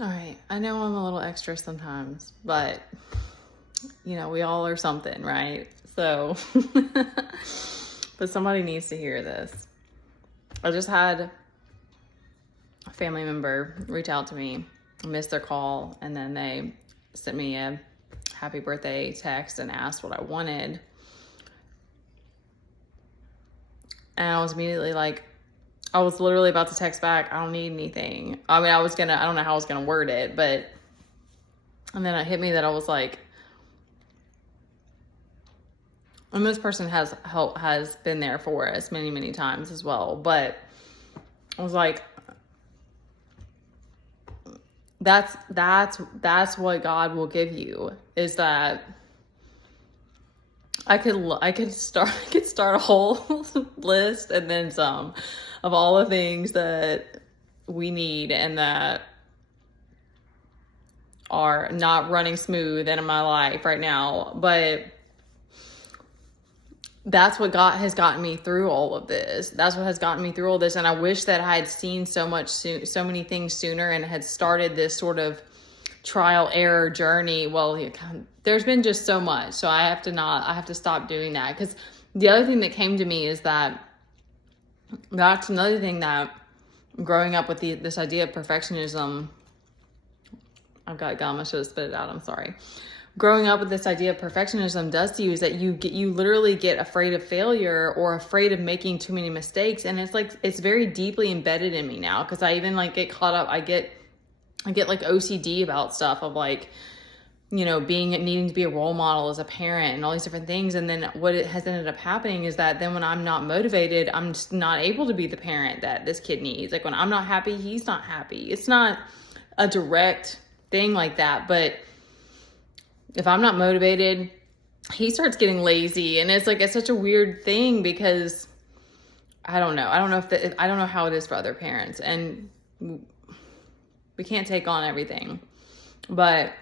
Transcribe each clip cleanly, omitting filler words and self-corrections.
All right. I know I'm a little extra sometimes, but we all are something, right? So, but somebody needs to hear this. I just had a family member reach out to me, missed their call, and then they sent me a happy birthday text and asked what I wanted. And I was immediately like, I was literally about to text back, I don't need anything. I mean, I don't know how I was gonna word it, but, and then it hit me that I was like, and this person has been there for us many, many times as well, but I was like, that's what God will give you, is that I could start a whole list and then some of all the things that we need and that are not running smooth in my life right now, but that's what has gotten me through all of this. That's what has gotten me through all this. And I wish that I had seen so many things sooner and had started this sort of trial error journey. Well, there's been just so much. So I have to stop doing that. Because the other thing that came to me is that's another thing that growing up with this idea of perfectionism, I've got gum, I should have spit it out, I'm sorry. Growing up with this idea of perfectionism does to you is that you literally get afraid of failure or afraid of making too many mistakes. And it's very deeply embedded in me now, because I even get caught up. I get like OCD about stuff of needing to be a role model as a parent and all these different things. And then what it has ended up happening is that then when I'm not motivated, I'm just not able to be the parent that this kid needs. Like when I'm not happy, he's not happy. It's not a direct thing like that, but if I'm not motivated, he starts getting lazy. And it's such a weird thing, because I don't know. I don't know how it is for other parents, and we can't take on everything, but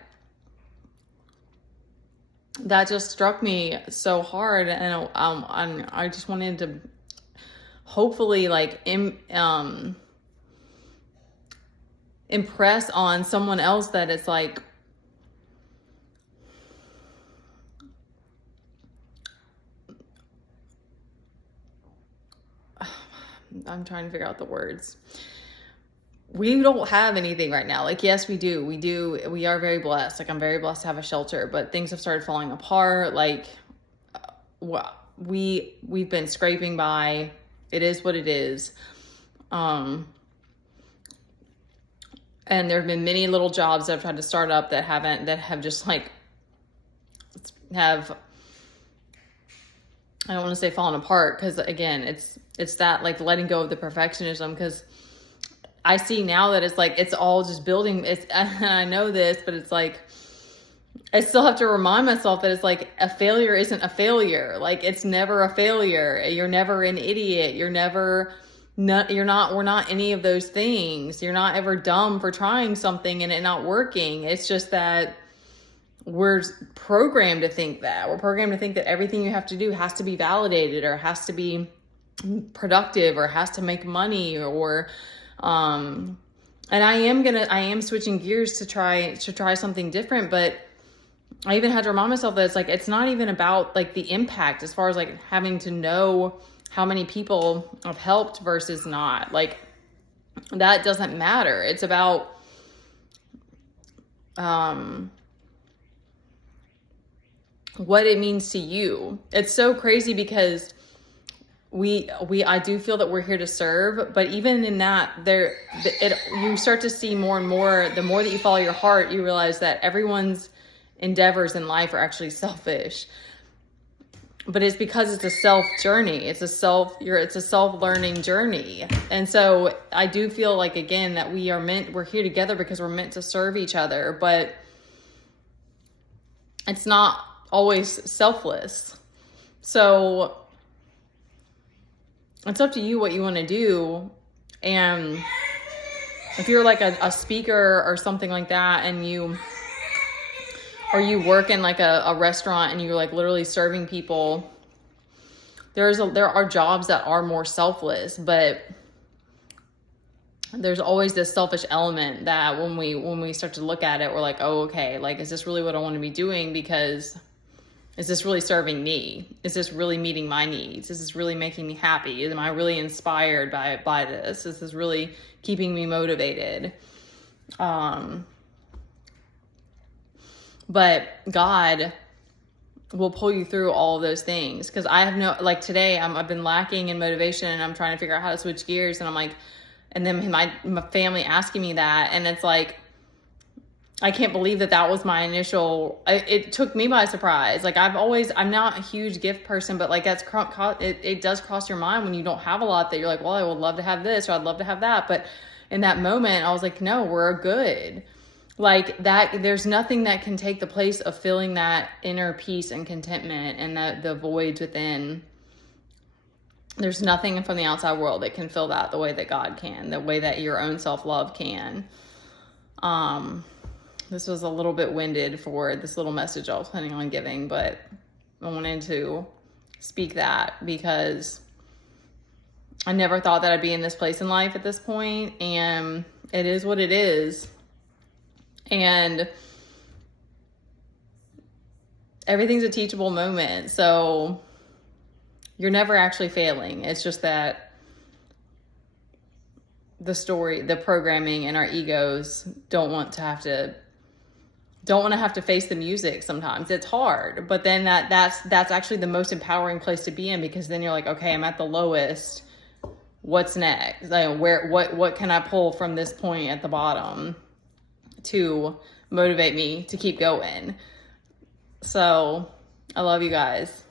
that just struck me so hard. And I just wanted to hopefully impress on someone else that it's like, I'm trying to figure out the words. We don't have anything right now. Yes, we do. We are very blessed. I'm very blessed to have a shelter, but things have started falling apart. We've been scraping by. It is what it is. And there have been many little jobs that I've tried to start up that have just I don't want to say falling apart, because again, it's that letting go of the perfectionism, because I see now that it's all just building. And I know this, but I still have to remind myself that a failure isn't a failure. It's never a failure. You're never an idiot. We're not any of those things. You're not ever dumb for trying something and it not working. It's just that we're programmed to think that. We're programmed to think that everything you have to do has to be validated, or has to be productive, or has to make money, or and I am switching gears to try something different. But I even had to remind myself that it's not even about the impact, as far as having to know how many people have helped versus not. That doesn't matter. It's about what it means to you. It's so crazy, because I do feel that we're here to serve, but even in that, you start to see more and more, the more that you follow your heart, you realize that everyone's endeavors in life are actually selfish. But it's because it's a self journey. It's a self-learning journey. And so I do feel again, that we're here together because we're meant to serve each other, but it's not always selfless. So it's up to you what you want to do. And if you're a speaker or something like that, and you work in a restaurant and you're literally serving people, there are jobs that are more selfless, but there's always this selfish element that when we start to look at it, we're like, oh, okay, like, is this really what I want to be doing? Because is this really serving me? Is this really meeting my needs? Is this really making me happy? Am I really inspired by this? Is this really keeping me motivated? But God will pull you through all of those things. Because I have no, like today, I've been lacking in motivation, and I'm trying to figure out how to switch gears. And I'm like, and then my family asking me that, and it's like, I can't believe that was my initial, it took me by surprise. Like I'm not a huge gift person, but like it does cross your mind when you don't have a lot, that you're like, well, I would love to have this, or I'd love to have that. But in that moment, I was like, no, we're good. Like that, there's nothing that can take the place of feeling that inner peace and contentment and the voids within. There's nothing from the outside world that can fill that the way that God can, the way that your own self-love can. This was a little bit winded for this little message I was planning on giving, but I wanted to speak that because I never thought that I'd be in this place in life at this point, and it is what it is. And everything's a teachable moment. So you're never actually failing. It's just that the programming and our egos don't want to have to face the music sometimes. It's hard, but then that's actually the most empowering place to be in, because then you're like, okay, I'm at the lowest. What's next? Like, what can I pull from this point at the bottom to motivate me to keep going? So I love you guys.